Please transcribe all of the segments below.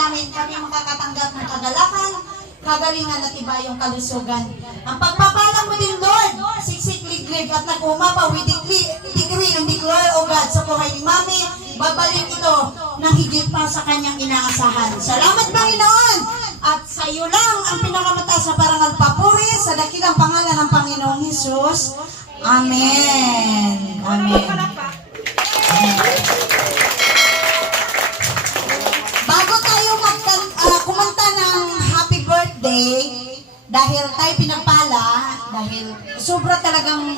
namin kami makakatanggap ng kagalakan, kagalingan at ibayong kalusugan. Ang pagpapala mo din, Lord, siksik-liglig at nag-umapaw, we decree and declare, O God, sa buhay ni Mami, babalik ito ng higit pa sa kanyang inaasahan. Salamat, Panginoon! At sa iyo lang ang pinakamataas na parangal papuri sa dakilang pangalan ng Panginoong Hesus. Amen. Amen. Bago tayo kumanta ng happy birthday, dahil tayo pinagpala, dahil sobra talagang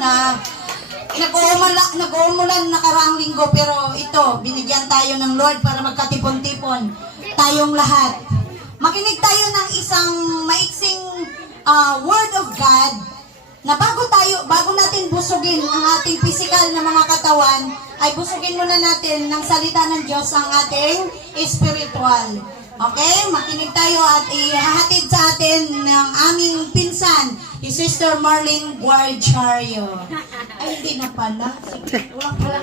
na nag-uumulan nakaraang linggo, pero ito, binigyan tayo ng Lord para magkatipon-tipon tayong lahat. Makinig tayo ng isang maiksing word of God na bago natin busugin ang ating physical na mga katawan, ay busugin muna natin ng salita ng Diyos ang ating spiritual. Okay? Makinig tayo at ihahatid sa atin ng aming pinsan, si Sister Marlene Guarchario. Ay, hindi na pala. Walang pala.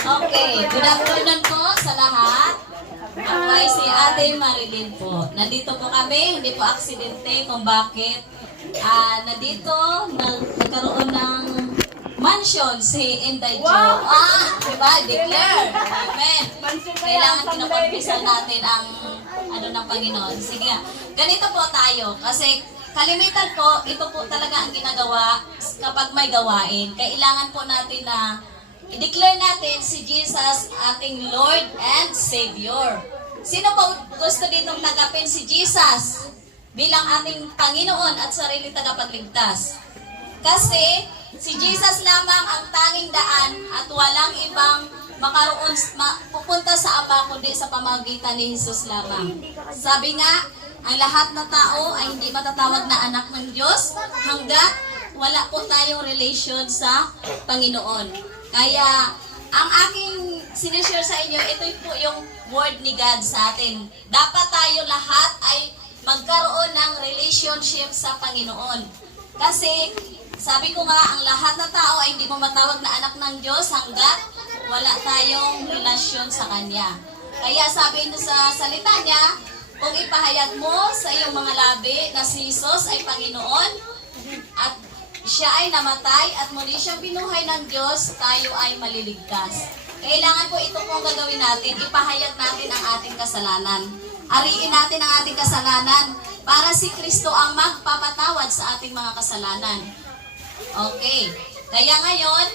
Okay, good afternoon po sa lahat. Ako ay si Ate Marilyn po. Nandito po kami, hindi po aksidente kung bakit. Nandito, nagkaroon ng mansion si Inday Jo. Diba? Declare. Amen. Kailangan pinapagpisan natin ang ng Panginoon. Sige, ganito po tayo. Kasi kalimitan po, ito po talaga ang ginagawa kapag may gawain. Kailangan po natin na i-declare natin si Jesus ating Lord and Savior. Sino po gusto ditong tanggapin si Jesus bilang ating Panginoon at sarili tagapagligtas? Kasi si Jesus lamang ang tanging daan at walang ibang pupunta sa Ama kundi sa pamamagitan ni Jesus lamang. Sabi nga, ang lahat na tao ay hindi matatawag na anak ng Diyos hanggat wala po tayong relation sa Panginoon. Kaya, ang aking sinishare sa inyo, ito po yung word ni God sa atin. Dapat tayo lahat ay magkaroon ng relationship sa Panginoon. Kasi, sabi ko nga, ang lahat na tao ay hindi mo matawag na anak ng Diyos hanggat wala tayong relasyon sa Kanya. Kaya sabi niyo sa salita niya, kung ipahayag mo sa iyong mga labi na si Jesus ay Panginoon at siya ay namatay at muli siyang binuhay ng Diyos, tayo ay maliligtas. Kailangan po ito pong gagawin natin, ipahayag natin ang ating kasalanan. Ariin natin ang ating kasalanan para si Kristo ang magpapatawad sa ating mga kasalanan. Okay. Kaya ngayon,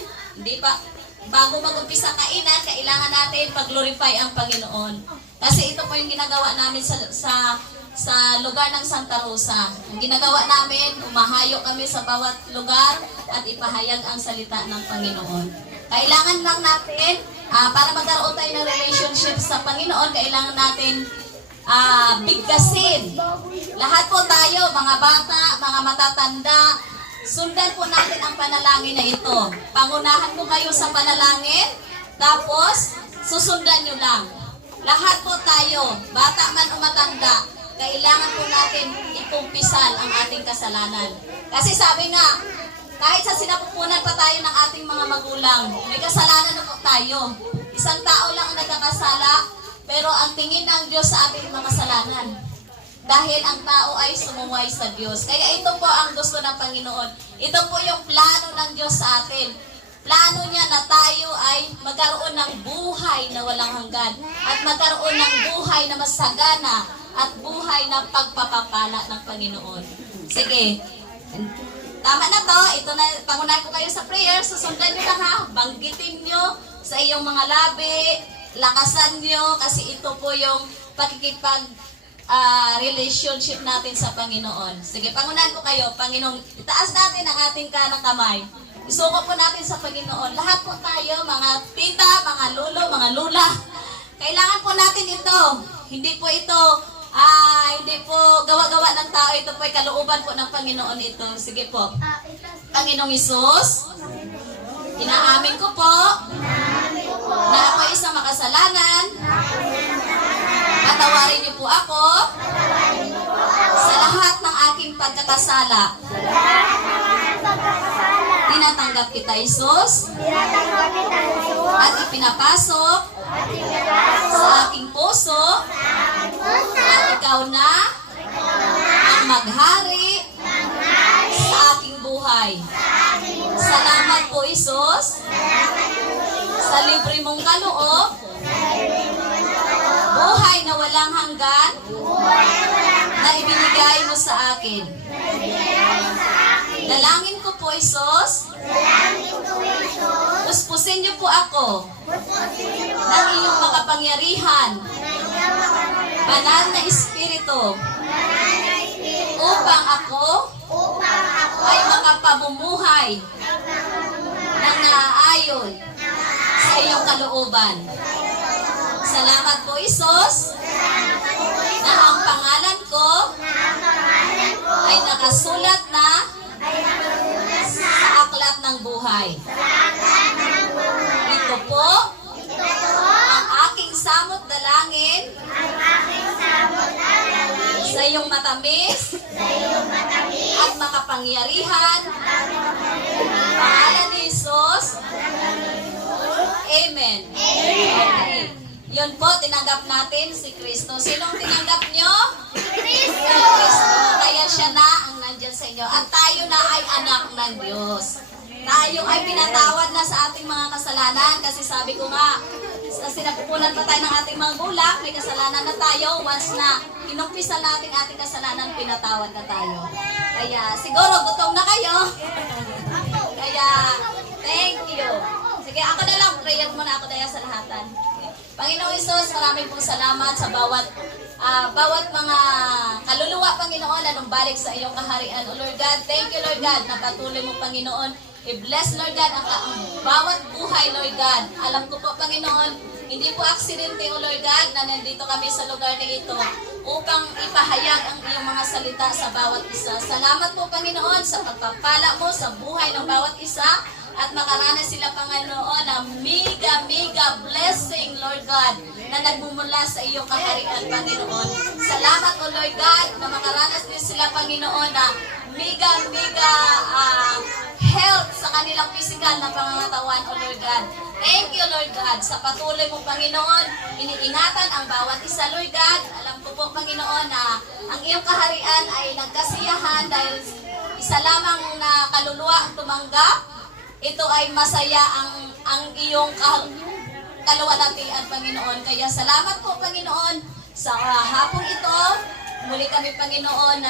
bago mag-umpisa kainan, kailangan natin pag-glorify ang Panginoon. Kasi ito po yung ginagawa namin sa lugar ng Santa Rosa. Ang ginagawa namin, umahayo kami sa bawat lugar at ipahayag ang salita ng Panginoon. Kailangan lang natin, para magkaroon tayo ng relationship sa Panginoon, kailangan natin bigkasin. Lahat po tayo, mga bata, mga matatanda, sundan po natin ang panalangin na ito. Pangunahan ko kayo sa panalangin, tapos susundan nyo lang. Lahat po tayo, bata man o matanda, kailangan po natin ikumpisal ang ating kasalanan. Kasi sabi nga, kahit sa sinapupunan pa tayo ng ating mga magulang, may kasalanan na po tayo. Isang tao lang ang nagkakasala, pero ang tingin ng Diyos sa ating mga kasalanan. Dahil ang tao ay sumuway sa Diyos. Kaya ito po ang gusto ng Panginoon. Ito po yung plano ng Diyos sa atin. Plano niya na tayo ay magkaroon ng buhay na walang hanggan at magkaroon ng buhay na masagana at buhay na pagpapapala ng Panginoon. Sige. Tama na to. Ito na, pangunahin ko kayo sa prayer. Susundan nyo lang ha. Banggitin nyo sa iyong mga labi. Lakasan nyo kasi ito po yung relationship natin sa Panginoon. Sige, pangunahin ko kayo. Panginoon, itaas natin ang ating kanang kamay. Isuko po natin sa Panginoon. Lahat po tayo, mga tita, mga lolo, mga lula. Kailangan po natin ito. Hindi po ito gawa-gawa ng tao. Ito po ay kalooban po ng Panginoon ito. Sige po. Panginoong Hesus, inaamin ko po na ako ay isang makasalanan. Patawarin niyo po ako sa lahat ng aking pagkakasala. Tinatanggap kita, Hesus, at ipinapasok sa walang hanggan na ibinigay mo sa akin. Dalangin ko po, Isos. Puspusin niyo po ako ng iyong makapangyarihan, banal na Espiritu, upang ako ay makapamumuhay ng naaayon sa iyong kalooban. Salamat po, Isos, na ang pangalan ko ay nakasulat na sa aklat ng buhay. Ito po ang aking samot dalangin sa iyong matamis at makapangyarihan. Pangalan ni Jesus. Amen. Okay. Yun po, tinanggap natin si Kristo. Sinong tinanggap nyo? Kristo. Kaya siya na ang nandyan sa inyo. At tayo na ay anak ng Diyos. Tayo ay pinatawad na sa ating mga kasalanan. Kasi sabi ko nga, kasi nagpupunan pa tayo ng ating mga bulak, may kasalanan na tayo. Once na inumpisa natin ating kasalanan, pinatawad na tayo. Kaya siguro gutom na kayo. Kaya thank you. Sige, ako na lang. Prayer muna ako daya sa lahatan. Panginoong Isus, maraming pong salamat sa bawat mga kaluluwa, Panginoon, na numbalik sa iyong kaharian. O Lord God, thank you, Lord God, na patuloy mo, Panginoon, i-bless, Lord God, ang bawat buhay, Lord God. Alam ko po, Panginoon, hindi po aksidente, O Lord God, na nandito kami sa lugar na ito upang ipahayag ang iyong mga salita sa bawat isa. Salamat po, Panginoon, sa pagpapala mo sa buhay ng bawat isa. At makaranas sila, Panginoon, ng mega blessing, Lord God, na nagmumula sa iyong kaharian, Panginoon. Salamat, O Lord God, na makaranas din sila, Panginoon, na mega health sa kanilang physical na pangangatawan, O Lord God. Thank you, Lord God, sa patuloy mo, Panginoon, iniingatan ang bawat isa, Lord God. Alam ko po, Panginoon, na ang iyong kaharian ay nagkasiyahan dahil isa lamang na kaluluwa ang tumanggap. Ito ay masaya ang iyong kaluwalhatian, Panginoon. Kaya salamat po, Panginoon, sa hapong ito. Muli kami, Panginoon,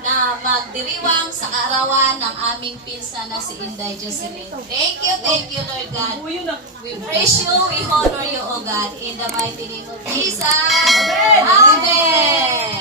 na magdiriwang sa kaarawan ng aming pinsa na si Inday Jocelyn. Thank you, Lord God. We praise you, we honor you, O God, in the mighty name of Jesus. Amen.